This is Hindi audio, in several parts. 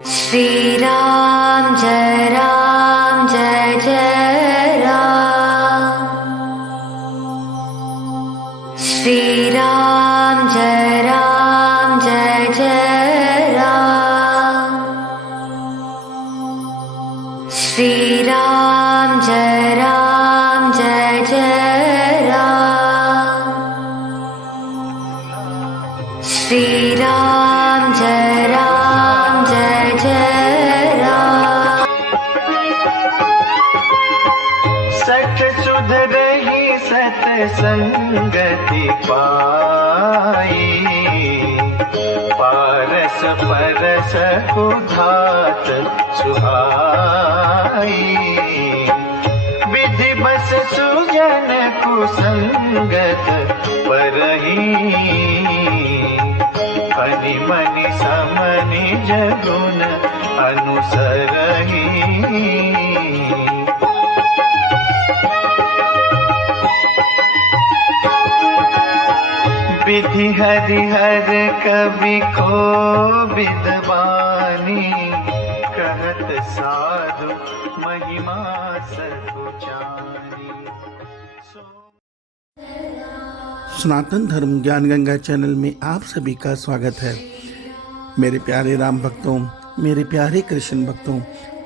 श्री राम जय जय राम। श्री राम जय जय राम। श्री राम जय जय राम। श्री राम जय जय राम। सत सुध रही सतसंगति पाई, पारस परस कुधात सुहाई। विधि बस सुजन कुसंगत परही, फनि मनि समनि जगुन अनुसरही। विधि हरिहर कवि को विद्वानी, कहत साधु महिमा सकुचानी। सनातन धर्म ज्ञान गंगा चैनल में आप सभी का स्वागत है। मेरे प्यारे राम भक्तों, मेरे प्यारे कृष्ण भक्तों,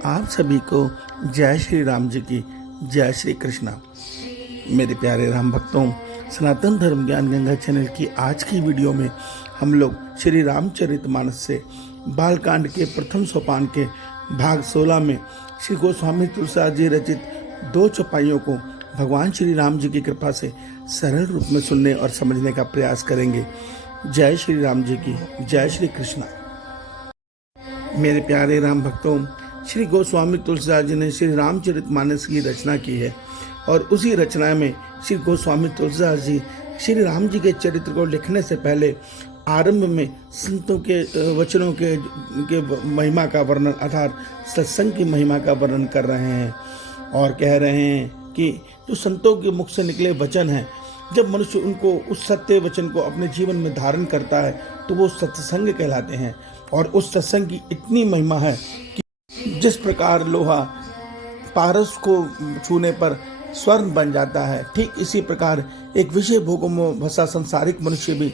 आप सभी को जय श्री राम जी की जय श्री कृष्णा। मेरे प्यारे राम भक्तों, सनातन धर्म ज्ञान गंगा चैनल की आज की वीडियो में हम लोग श्री रामचरितमानस से बालकांड के प्रथम सोपान के भाग 16 में श्री गोस्वामी तुलसीदास जी रचित 2 चौपाइयों को भगवान श्री राम जी की कृपा से सरल रूप में सुनने और समझने का प्रयास करेंगे। जय श्री राम जी की जय श्री कृष्णा। मेरे प्यारे राम भक्तों, श्री गोस्वामी तुलसीदास जी ने श्री रामचरितमानस की रचना की है और उसी रचना में श्री गोस्वामी तुलसीदास जी श्री राम जी के चरित्र को लिखने से पहले आरंभ में संतों के वचनों के महिमा का वर्णन अर्थात सत्संग की महिमा का वर्णन कर रहे हैं और कह रहे हैं कि जो संतों के मुख से निकले वचन हैं, जब मनुष्य उनको उस सत्य वचन को अपने जीवन में धारण करता है तो वो सत्संग कहलाते हैं। और उस सत्संग की इतनी महिमा है कि जिस प्रकार लोहा पारस को छूने पर स्वर्ण बन जाता है, ठीक इसी प्रकार एक विषय भोगों में फंसा संसारिक मनुष्य भी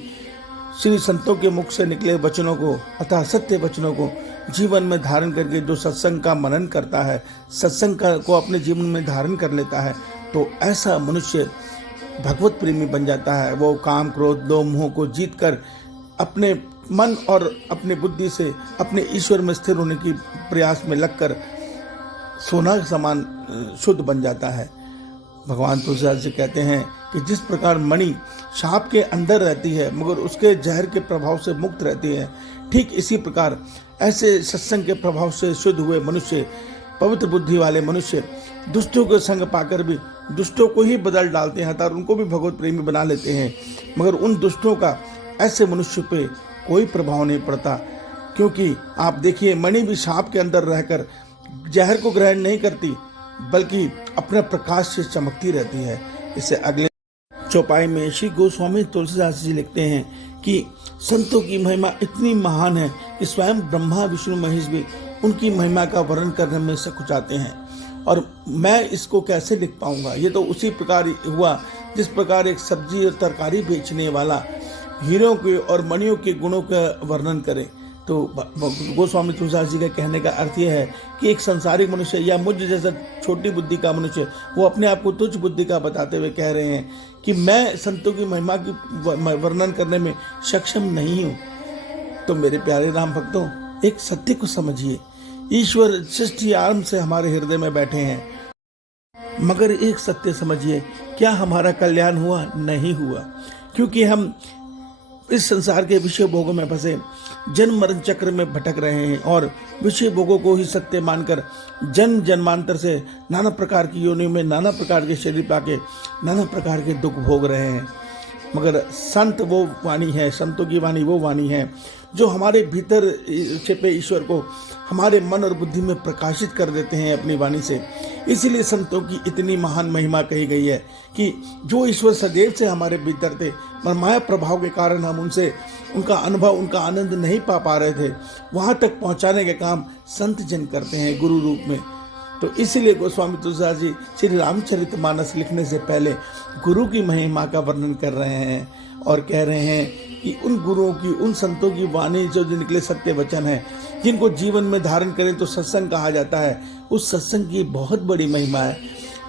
श्री संतों के मुख से निकले वचनों को अर्थात सत्य वचनों को जीवन में धारण करके जो सत्संग का मनन करता है, सत्संग को अपने जीवन में धारण कर लेता है, तो ऐसा मनुष्य भगवत प्रेमी बन जाता है। वो काम क्रोध लोभ मोह को जीतकर अपने मन और अपने बुद्धि से अपने ईश्वर में स्थिर होने की प्रयास में लगकर सोना के समान शुद्ध बन जाता है। भगवान तुलसीदास जी कहते हैं कि जिस प्रकार मणि सांप के अंदर रहती है मगर उसके जहर के प्रभाव से मुक्त रहती है, ठीक इसी प्रकार ऐसे सत्संग के प्रभाव से शुद्ध हुए मनुष्य, पवित्र बुद्धि वाले मनुष्य दुष्टों के संग पाकर भी दुष्टों को ही बदल डालते हैं अर्थात उनको भी भगवत प्रेमी बना लेते हैं, मगर उन दुष्टों का ऐसे मनुष्य पे कोई प्रभाव नहीं पड़ता। क्योंकि आप देखिए, मणि भी सांप के अंदर रहकर जहर को ग्रहण नहीं करती बल्कि अपने प्रकाश से चमकती रहती है। इससे अगले चौपाई में श्री गोस्वामी तुलसीदास जी लिखते हैं कि संतों की महिमा इतनी महान है कि स्वयं ब्रह्मा विष्णु महेश भी उनकी महिमा का वर्णन करने में सकुचाते हैं। और मैं इसको कैसे लिख पाऊंगा? ये तो उसी प्रकार हुआ जिस प्रकार एक सब्जी और तरकारी बेचने वाला हीरों के और मणियों के गुणों का वर्णन करे। तो गोस्वामी तुलसीदास जी का कहने का अर्थ यह है कि एक संसारिक मनुष्य या मुझ जैसा छोटी बुद्धि का मनुष्य वो अपने आप को तुच्छ बुद्धि का बताते हुए कह रहे हैं कि मैं संतों की महिमा की वर्णन करने में सक्षम नहीं हूँ। तो मेरे प्यारे राम भक्तों, एक सत्य को समझिए, ईश्वर सृष्टि आरंभ से हमारे हृदय में बैठे हैं, मगर एक सत्य समझिए, क्या हमारा कल्याण हुआ? नहीं हुआ, क्योंकि हम इस संसार के विषय भोगों में फंसे जन्म मरण चक्र में भटक रहे हैं और विषय भोगों को ही सत्य मानकर जन्म जन्मांतर से नाना प्रकार की योनियों में नाना प्रकार के शरीर पाके नाना प्रकार के दुख भोग रहे हैं। मगर संत वो वाणी है, संतों की वाणी वो वाणी है जो हमारे भीतर छिपे ईश्वर को हमारे मन और बुद्धि में प्रकाशित कर देते हैं अपनी वाणी से। इसीलिए संतों की इतनी महान महिमा कही गई है कि जो ईश्वर सदैव से हमारे भीतर थे, पर माया प्रभाव के कारण हम उनसे उनका अनुभव, उनका आनंद नहीं पा रहे थे, वहाँ तक पहुँचाने के काम संत जन करते हैं गुरु रूप में। तो इसीलिए गोस्वामी तुलसीदास जी श्री रामचरितमानस लिखने से पहले गुरु की महिमा का वर्णन कर रहे हैं और कह रहे हैं कि उन गुरुओं की, उन संतों की वाणी जो निकले सत्य वचन है, जिनको जीवन में धारण करें तो सत्संग कहा जाता है, उस सत्संग की बहुत बड़ी महिमा है।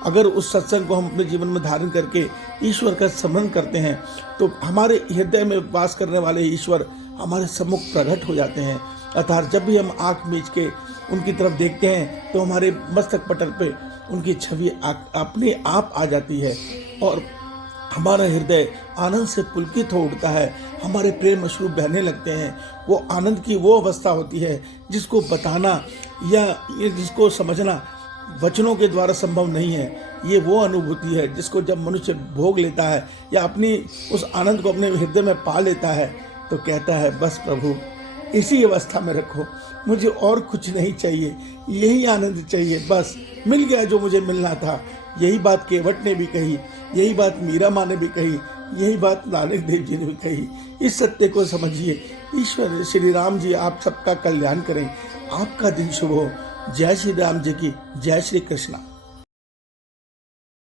अगर उस सत्संग को हम अपने जीवन में धारण करके ईश्वर का स्मरण करते हैं तो हमारे हृदय में वास करने वाले ईश्वर हमारे सम्मुख प्रकट हो जाते हैं। अर्थात जब भी हम आँख मीच के उनकी तरफ देखते हैं तो हमारे मस्तक पटल पे उनकी छवि अपने आप आ जाती है और हमारा हृदय आनंद से पुलकित हो उठता है, हमारे प्रेम अश्रु बहने लगते हैं। वो आनंद की वो अवस्था होती है जिसको बताना या जिसको समझना वचनों के द्वारा संभव नहीं है। ये वो अनुभूति है जिसको जब मनुष्य भोग लेता है या अपनी उस आनंद को अपने हृदय में पा लेता है तो कहता है बस प्रभु इसी अवस्था में रखो, मुझे और कुछ नहीं चाहिए, यही आनंद चाहिए, बस मिल गया जो मुझे मिलना था। यही बात केवट ने भी कही, यही बात मीरा माँ ने भी कही, यही बात नानक देव जी ने भी कही। इस सत्य को समझिए। ईश्वर श्री राम जी आप सबका कल्याण करें, आपका दिन शुभ हो। जय श्री राम जी की जय श्री कृष्णा।